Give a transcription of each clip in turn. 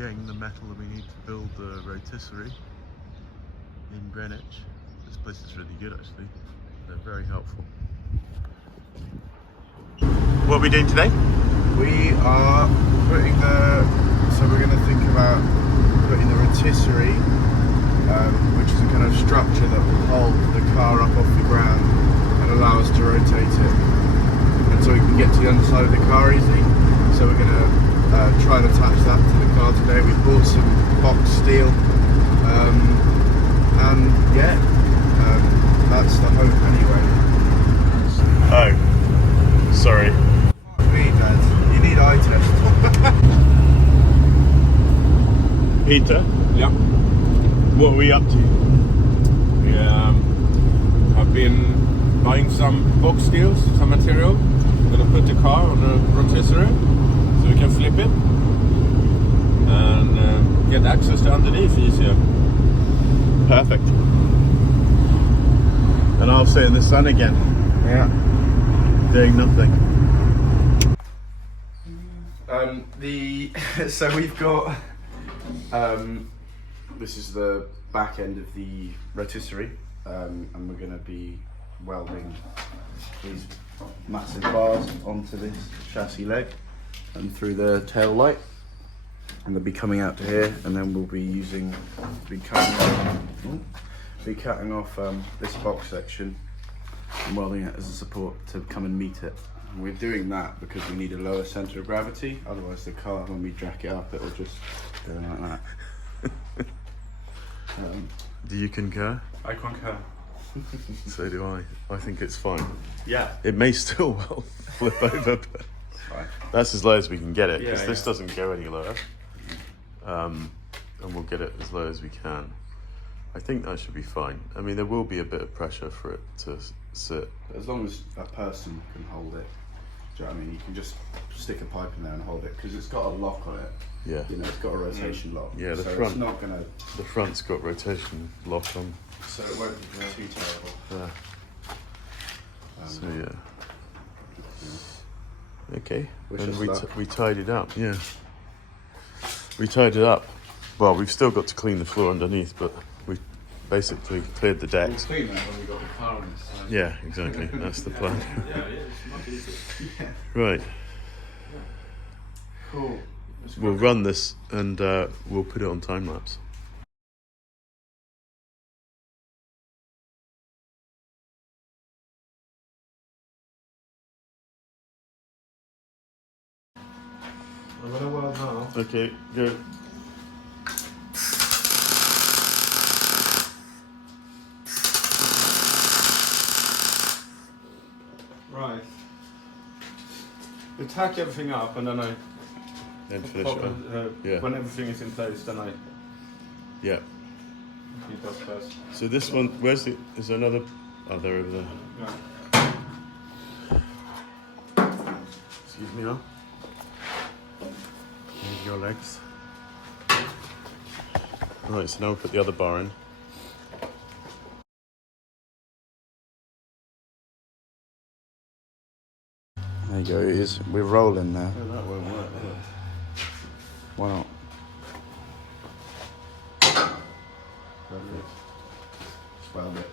getting the metal that we need to build the rotisserie in Greenwich. This place is really good actually. They're very helpful. What are we doing today? We are putting so we're going to think about putting the rotisserie, which is a kind of structure that will hold the car up off the ground and allow us to rotate it. And so we can get to the underside of the car easily. So we're going to try and attach that to the car today. We bought some box steel, and yeah, that's the hope anyway. Oh, sorry. Fuck me, Dad. You need eye test. Peter? Yeah. What are we up to? I've been buying some box steels, some material. I'm gonna put the car on a rotisserie so we can flip it and get access to underneath easier. Perfect. And I'll sit in the sun again. Yeah. Doing nothing. So we've got this is the back end of the rotisserie, and we're going to be welding these massive bars onto this chassis leg and through the tail light, and they'll be coming out to here, and then we'll be cutting off this box section and welding it as a support to come and meet it. And we're doing that because we need a lower centre of gravity, otherwise the car, when we jack it up, it'll just go like that. Do you concur? I concur. So do I. I think it's fine. Yeah. It may still well flip over, but Fine. that's as low as we can get it, because Yeah, this yeah. doesn't go any lower. And we'll get it as low as we can. I think that should be fine. I mean, there will be a bit of pressure for it to sit. As long as a person can hold it. Do you know what I mean? You can just stick a pipe in there and hold it, because it's got a lock on it. Yeah. You know, it's got a rotation lock. Yeah, the so front. It's not gonna. The front's got rotation lock on. So it won't be too terrible. So yeah. Okay. Wish And us we luck. we tied it up. Yeah. We tied it up. Well, we've still got to clean the floor underneath, but we basically cleared the We'll decks. clean that when we got the car on this side. Yeah, exactly. That's the plan. Yeah, it's much easier. Right. Cool. We'll run this and we'll put it on time lapse. I'm gonna weld now. Okay, go. Right. We tack everything up and then I Then finish it off. Yeah. when everything is in place, then I Yeah. keep that first. So this one, where's the? Is there another? Oh, they're over there. Yeah. Excuse me, now. Move your legs. Right, so now we'll put the other bar in. There you go. It is. We're rolling now. Oh, that won't work. will it? Why not? Perfect. Just weld it.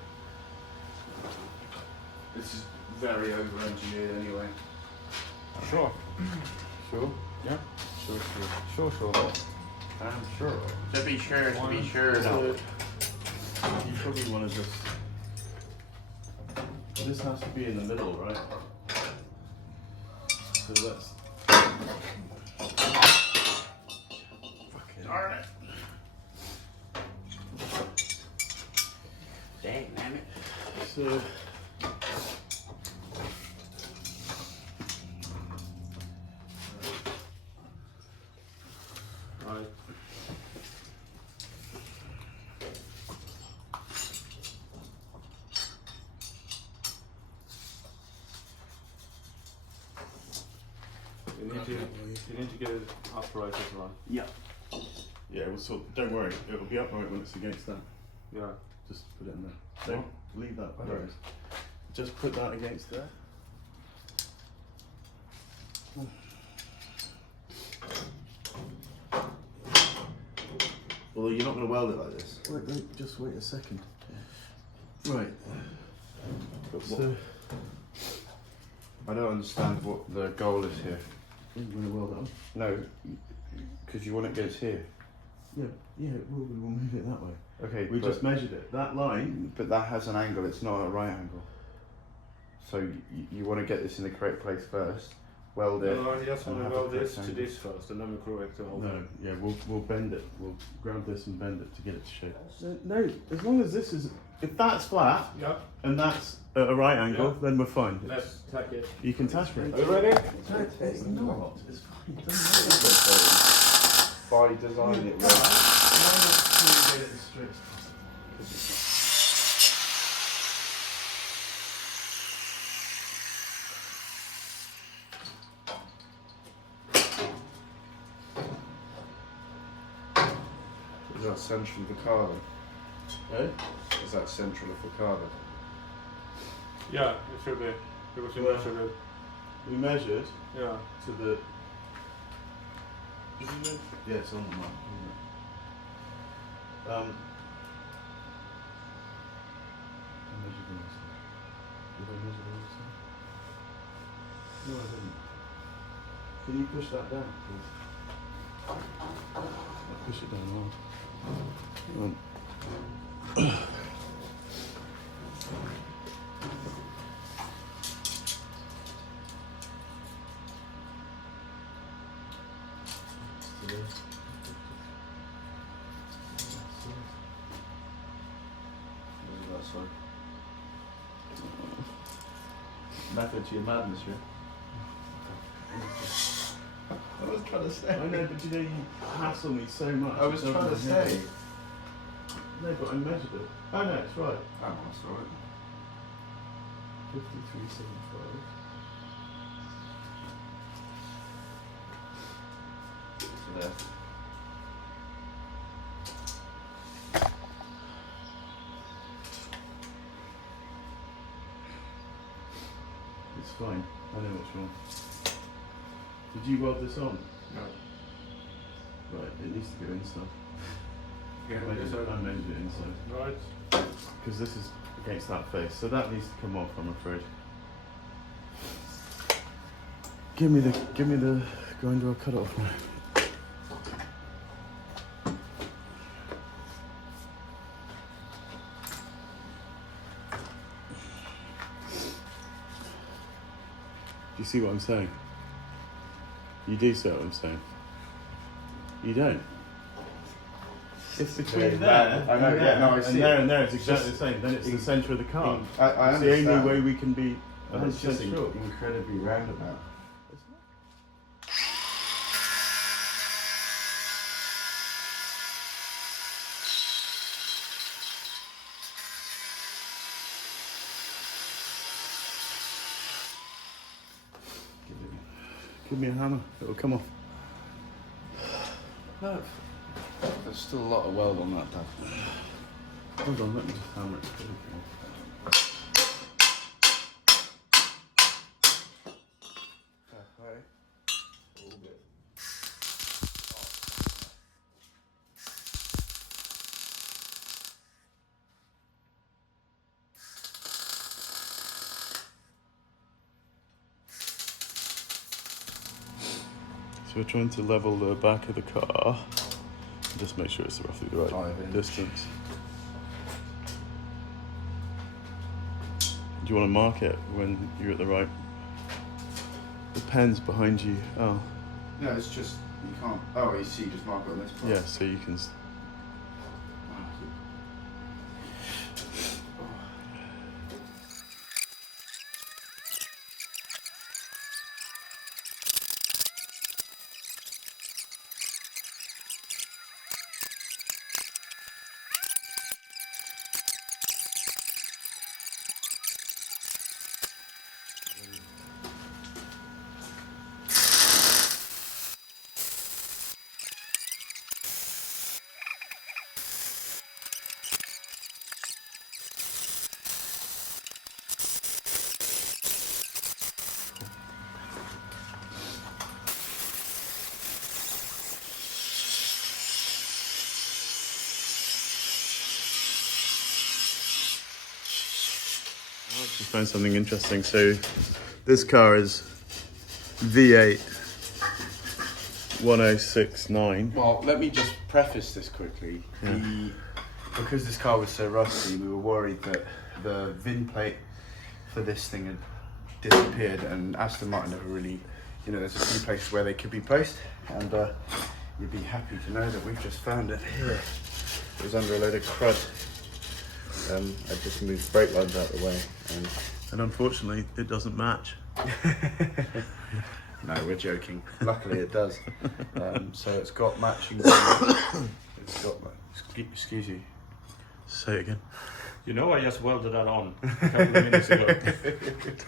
This is very over-engineered anyway. Sure. Sure. Yeah. Sure. Sure. I'm sure. To be sure, No. You probably want to just. This has to be in the middle, right? So that's. Fucking darn it! Dang, damn it. So. Right. You need to get it upright as well. Yeah. Yeah, well, so don't worry, it'll be upright when it's against that. Yeah. Just put it in there. Don't leave that where it is. Just put that against there. Although you're not going to weld it like this. Wait, just wait a second. Right. So, I don't understand what the goal is here. you're going to weld it on? No, because you want it goes here. Yeah, we'll move it that way. Okay, We just measured it. That line. But that has an angle, it's not a right angle. So you want to get this in the correct place first, weld it. No, I just want and to have weld the this correct to angle. this first, and then we correct the whole No, thing. yeah, we'll bend it. We'll grab this and bend it to get it to shape. No, as long as this is, if that's flat Yeah, and that's at a right angle, Yeah. then we're fine. let's tack it. You can tack it. Are you ready? No, it's not. It's fine. It doesn't matter. By design it Why right. not try and get it as straight as possible? Is that central of the car then? Eh? Is that central of the car then? Yeah, it should be. Because you Well- measured it. We measured Yeah. to the. Yeah, it's on the map. I measured the other side. Did I measure the other side? No, I didn't. Can you push that down, please? Push it down more. Method to your madness, yeah? I was trying to say. I know, but you know, you hassle me so much. I was It's trying to over my head. say. No, but I measured it. Oh no, it's right. Oh, that's alright. 53.75. So there. It's fine. I know what's wrong. Did you weld this on? No. Right, it needs to go inside. Yeah, I measured it inside. Right. Because this is against that face, so that needs to come off, I'm afraid. Give me the grinder, I'll cut it off now. Do you see what I'm saying? You do see what I'm saying? You don't? It's between Okay, there I know, and yeah, no, I there, see and there it. and there, it's It's exactly just the same. Then it's the centre of the car. I It's the only understand. way we can be But it's 100% just sure. incredibly roundabout. Give me a hammer, it'll come off. No. There's still a lot of weld on that, Dad. Hold on, let me just hammer it. So we're trying to level the back of the car. Just make sure it's roughly the right 5 inch. distance. Do you want to mark it when you're at the right? The pen's behind you. Oh, No, it's just, you can't. Oh, you see, just mark it on this part. yeah, so you can. just found something interesting. So this car is V8 1069. Well, let me just preface this quickly. Yeah. Because this car was so rusty, we were worried that the VIN plate for this thing had disappeared, and Aston Martin never really, you know, there's a few places where they could be placed, and you'd be happy to know that we've just found it here. It was under a load of crud. I just moved brake lines out of the way, And unfortunately, it doesn't match. no, we're joking. Luckily, it does. So it's got matching. It's got. Excuse you. Say it again. You know, I just welded that on a couple of minutes ago.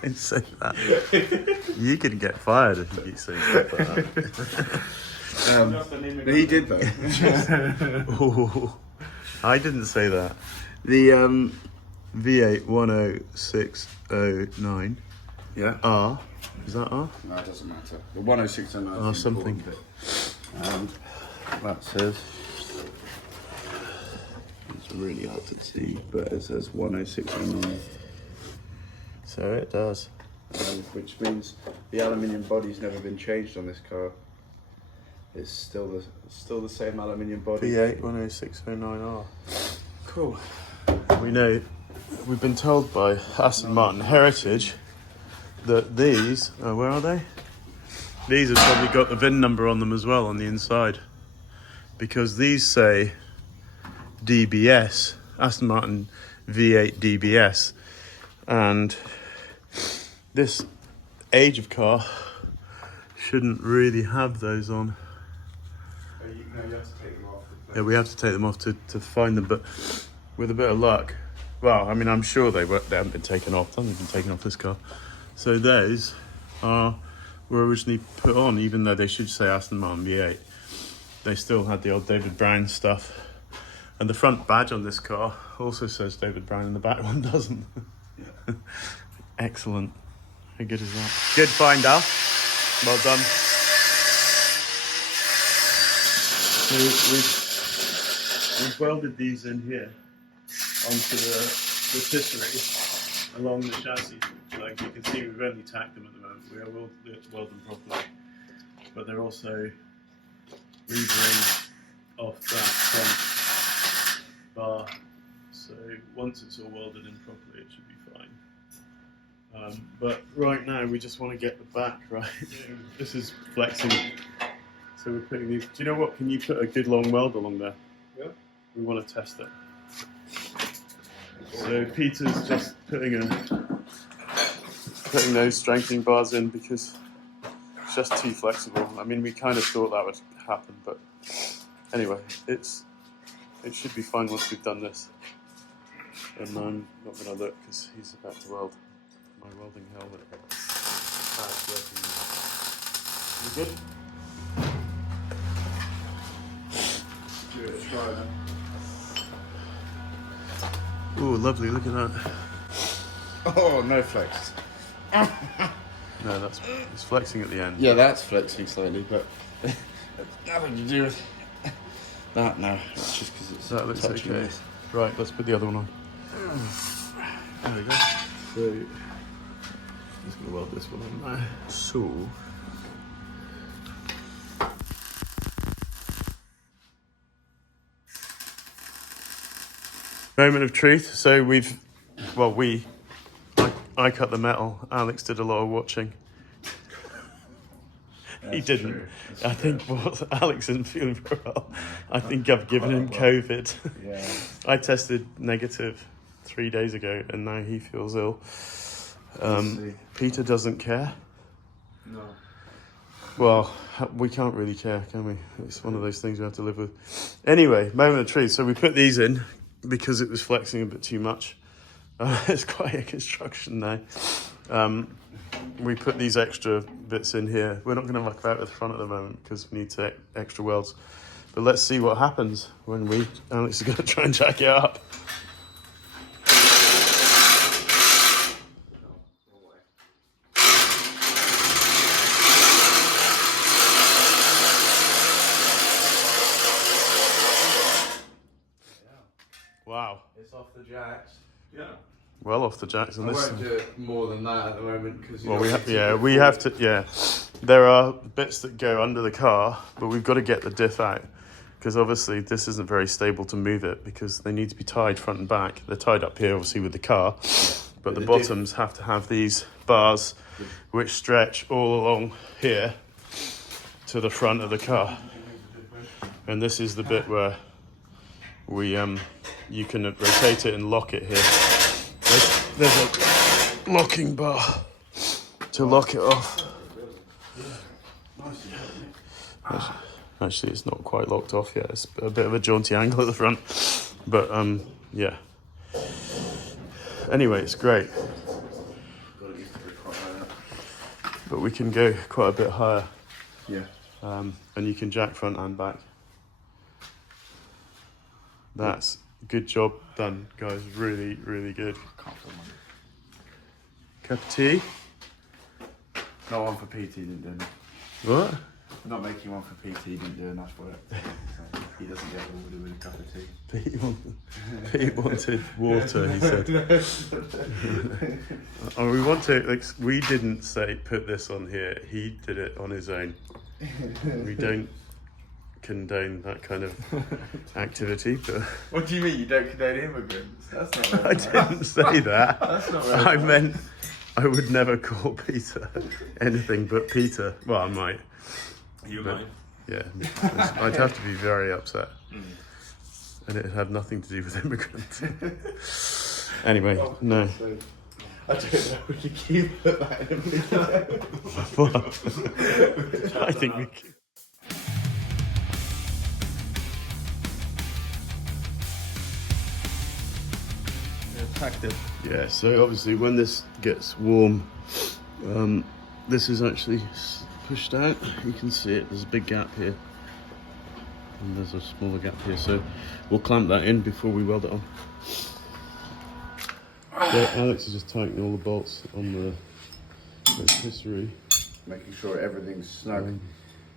Don't say that. You can get fired if you keep saying stuff like that. He did though. Ooh, I didn't say that. The V8 10609 Yeah. R. Is that R? No, it doesn't matter. The 10609. Oh, something. And that says. It's really hard to see, but it says 10609. So it does. Which means the aluminium body's never been changed on this car. It's still the same aluminium body. V8 10609R. Cool. We know, we've been told by Aston Martin Heritage that these, where are they? These have probably got the VIN number on them as well on the inside, because these say DBS, Aston Martin V8 DBS, and this age of car shouldn't really have those on. You have to take them off. Yeah, we have to take them off to find them, but with a bit of luck, well, I mean, I'm sure they haven't been taken off. They haven't been taken off this car. So those were originally put on, even though they should say Aston Martin V8. They still had the old David Brown stuff. And the front badge on this car also says David Brown, and the back one doesn't. Yeah. Excellent. How good is that? Good find, Al. Well done. So we've welded these in here onto the rotisserie along the chassis. Like you can see, we've only tacked them at the moment. We will weld them properly, but they're also levering off that front bar. So once it's all welded in properly, it should be fine. But right now, we just want to get the back right. This is flexing. So we're putting these. Do you know what? Can you put a good long weld along there? Yeah. We want to test it. So Peter's just putting those strengthening bars in because it's just too flexible. I mean, we kind of thought that would happen, but anyway, it should be fine once we've done this. And I'm not going to look because he's about to weld my welding helmet. That's working. You good? Give it a try then. Ooh, lovely, look at that. Oh, no flex. No, it's flexing at the end. Yeah, that's flexing slightly, but nothing to do with that now. It's just because it's That looks touching okay. this. Right, let's put the other one on. There we go. So, I'm just going to weld this one on now. So, moment of truth. So I cut the metal. Alex did a lot of watching. He didn't. True. I think Alex isn't feeling very well. I think I've given him COVID. Yeah. I tested negative 3 days ago, and now he feels ill. Peter doesn't care. No. Well, we can't really care, can we? It's one of those things we have to live with. Anyway, moment of truth. So we put these in because it was flexing a bit too much. It's quite a construction now. We put these extra bits in here. We're not going to muck about with the front at the moment because we need extra welds. But let's see what happens when Alex is going to try and jack it up. Wow. It's off the jacks. Yeah. well off the jacks on I this won't side. do it more than that at the moment because Well, we have to. Yeah, there are bits that go under the car, but we've got to get the diff out because obviously this isn't very stable to move it because they need to be tied front and back. They're tied up here, obviously, with the car, but the bottoms have to have these bars which stretch all along here to the front of the car. And this is the bit where we you can rotate it and lock it here. There's a locking bar to lock it off. Actually, it's not quite locked off yet. It's a bit of a jaunty angle at the front, but yeah. Anyway, it's great. But we can go quite a bit higher. Yeah. And you can jack front and back. That's good job done, guys. Really, really good. Cup of tea? Not one for PT, didn't do enough. What? Not making one for PT, didn't do enough for it. So he doesn't get ordered with a cup of tea. Pete wanted water, he said. Oh, we didn't say put this on here. He did it on his own. We don't condone that kind of activity, but What do you mean you don't condone immigrants? That's not I didn't say that. That's not I meant I would never call Peter anything but Peter. Well, I might. You But- mind? Yeah, I'd have to be very upset. And it had nothing to do with immigrants. Anyway, no. I don't know if we can keep that in a video. I think we can. Packed it. Yeah, so obviously when this gets warm, this is actually pushed out. You can see it, there's a big gap here. And there's a smaller gap here, so we'll clamp that in before we weld it on. Yeah, Alex is just tightening all the bolts on the rotisserie. Making sure everything's snug.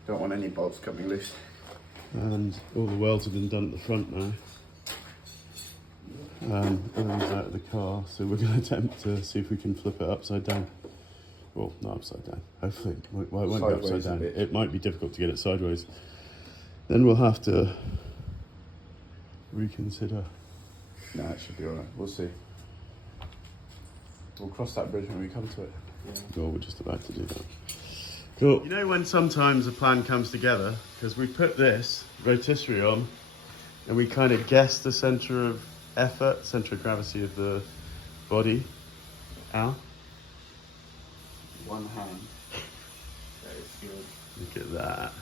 Don't want any bolts coming loose. And all the welds have been done at the front now. Everything's out of the car, so we're going to attempt to see if we can flip it upside down. Well, not upside down. Hopefully, it won't go Sideways upside a down. bit. It might be difficult to get it sideways. Then we'll have to reconsider. No, it should be alright. We'll see. We'll cross that bridge when we come to it. Well, we're just about to do that. Cool. You know when sometimes a plan comes together, because we put this rotisserie on, and we kind of guess the centre of effort, centre of gravity of the body. Al? One hand. That is good. Look at that.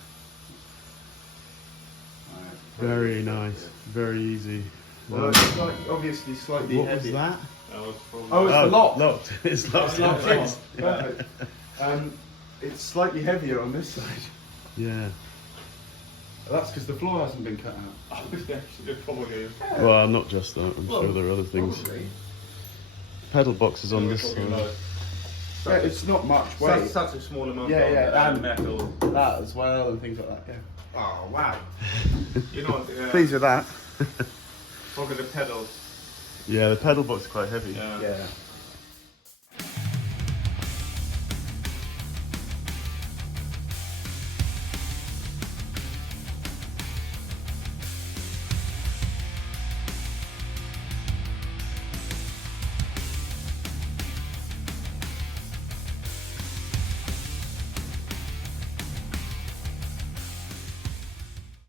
Alright. Very nice. Very easy. Well, it's obviously slightly What heavy. was that? That was probably. Oh, it's the lock. Locked. It's locked. It's locked in. Perfect. It's slightly heavier on this side. Yeah. That's because the floor hasn't been cut out. Oh, yeah, she did probably. Well, not just that. I'm sure there are other things. Probably. Pedal box is on this Probably side. Yeah, it's not much weight. Such a small amount Yeah, of yeah, and- metal. That as well and things like that. Yeah. Oh, wow. You know, Pleased with that. look at the pedals. Yeah, the pedal box is quite heavy. Yeah. Yeah.